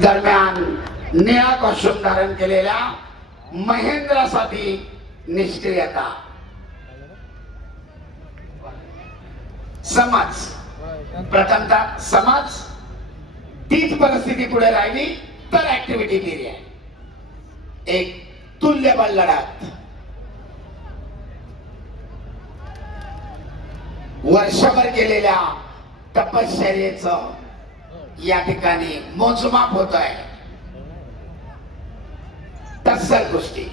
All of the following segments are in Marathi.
दरम्यान निळा कॉस्ट्युम धारण केलेल्या महेंद्रासाठी निष्क्रियता. समाज प्रथमतः समाज तीच परिस्थिती पुढे राहिली तर ऍक्टिव्हिटी पिरियड एक तुल्यबळ लढत. वर्षभर केलेल्या तपश्चर्येचं या ठिकाणी मोजमाप होत आहे. तत्सर गोष्टी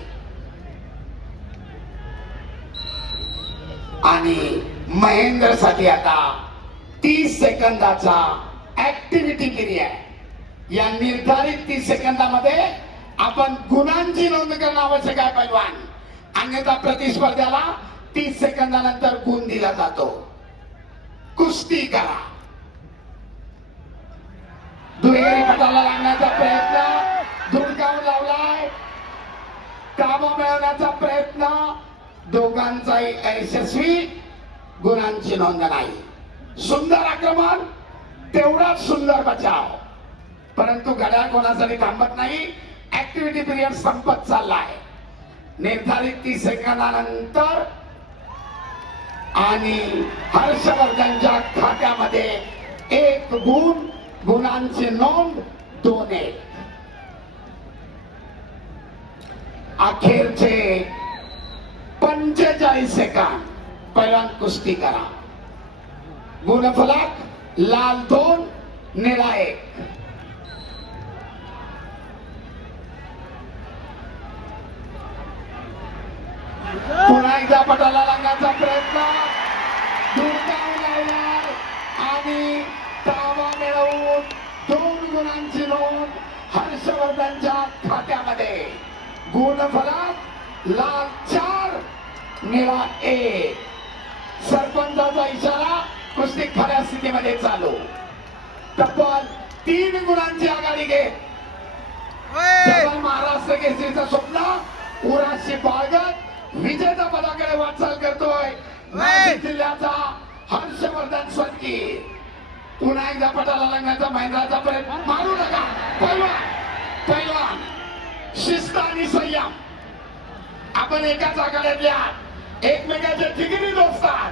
आणि महेंद्र साठी आता 30 सेकंदाचा ऍक्टिव्हिटी पिरियड. या निर्धारित 30 सेकंदामध्ये आपण गुणांची नोंद करणं आवश्यक आहे पैलवान, अन्यथा प्रतिस्पर्ध्याला 30 सेकंदानंतर गुण दिला जातो. कुस्ती करा. दुहेरी पटाला लागण्याचा प्रयत्न धुडकावून लावलाय. काबा मिळवण्याचा प्रयत्न दोघांचाही यशस्वी. गुणांची नोंद नाही. सुंदर आक्रमण तेवढाच सुंदर बचाव. परंतु घड्याळ कोणासाठी थांबत नाही. ऍक्टिव्हिटी पिरियड संपत चाललाय. निर्धारित 30 सेकंदानंतर आणि हर्षवर्धनच्या खात्यामध्ये 1 गुण. गुणांची नोंद 2-1. अखेरचे 45 सेकंद. पहिल्यांदा कुस्ती करा. गुणफलक लाल 2 निळा 1. पुन्हा एकदा पटाला लागण्याचा प्रयत्न धुडकावून लावलाय आणि ताबा मिळवून 2 गुणांची नोंद हर्षवर्धनच्या खात्यामध्ये. गुणफलक लाल 4 निळा 1. सरपंचाचा इशारा. कुस्ती खऱ्या स्थितीमध्ये चालू. तब्बल 3 गुणांची आघाडी घेत डबल महाराष्ट्र केसरीचं स्वप्न उराशी बाळगत विजेता पदाकडे वाटचाल करतोय नाशिक जिल्ह्याचा हर्षवर्धन स्वतकी. पुन्हा एकदा पटाला लागण्याचा महेंद्राचा प्रयत्न. मारू नका पैलवान. पैलवान शिस्त आणि संयम. आपण एकाच आघाड्यातल्या एकमेकांच्या ठिकाणी दोस्तात.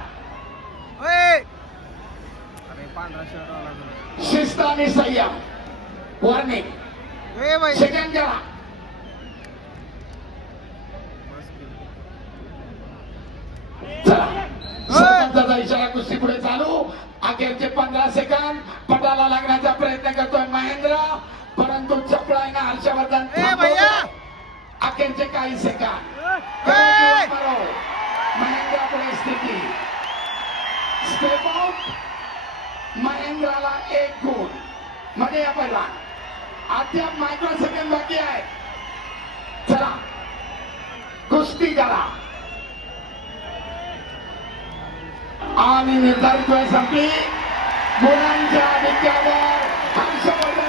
शिस्त आणि संयम. वॉर्निंग. सेकंड करा. चला सरपंचाचा इशारा. कुस्ती पुढे चालू. अखेरचे 15 सेकंद. पटाला लागण्याचा प्रयत्न करतोय महेंद्र, परंतु चपळाईने हर्षवर्धन थांबवतो. अखेरचे काही सेकंद. महेंद्र पुढे स्थिती. Step out. महेंद्राला 1 गुण. मध्ये या पहिला अद्याप मायक्रो सेकंद बाकी आहे. चला कुस्ती करा. आणि निर्धारित वेळ संपली. गुणांच्या डिक्क्यावर हर्षवर्धन